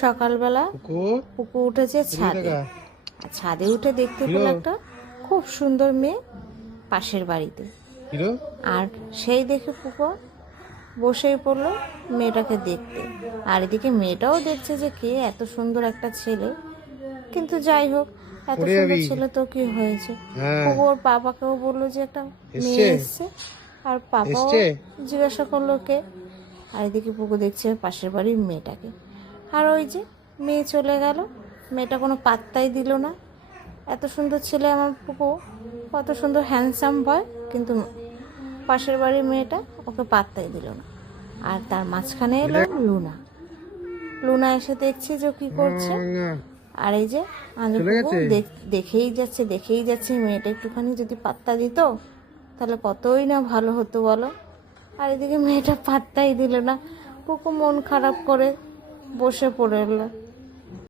সকালবেলা পুকু উঠেছে ছাদে। ছাদে উঠে দেখতে পেল একটা খুব সুন্দর মেয়ে পাশের বাড়িতে। আর সেই দেখে পুকু বসেই পড়লো মেয়েটাকে দেখতে। আর এদিকে মেয়েটাও দেখছে যে কে এত সুন্দর একটা ছেলে। কিন্তু যাই হোক, এত সুন্দর ছেলে তো কি হয়েছে। পুকু ওর পাপাকেও বললো যে একটা মেয়ে এসছে। আর পাপাও জিজ্ঞাসা করলো কে। আর এদিকে পুকু দেখছে পাশের বাড়ির মেয়েটাকে। আর ওই যে মেয়ে চলে গেল, মেয়েটা কোনো পাত্তাই দিল না। এত সুন্দর ছেলে আমার পুকু, কত সুন্দর হ্যান্ডসাম বয়, কিন্তু পাশের বাড়ির মেয়েটা ওকে পাত্তাই দিল না। আর তার মাঝখানে এলো লুনা। লুনা এসে দেখছে যে কি করছে। আর এই যে দেখেই যাচ্ছে মেয়েটা একটুখানি যদি পাত্তা দিত তাহলে কতই না ভালো হতো বলো। আর এদিকে মেয়েটা পাত্তাই দিল না। পুকু মন খারাপ করে বসে পড়ে এলো।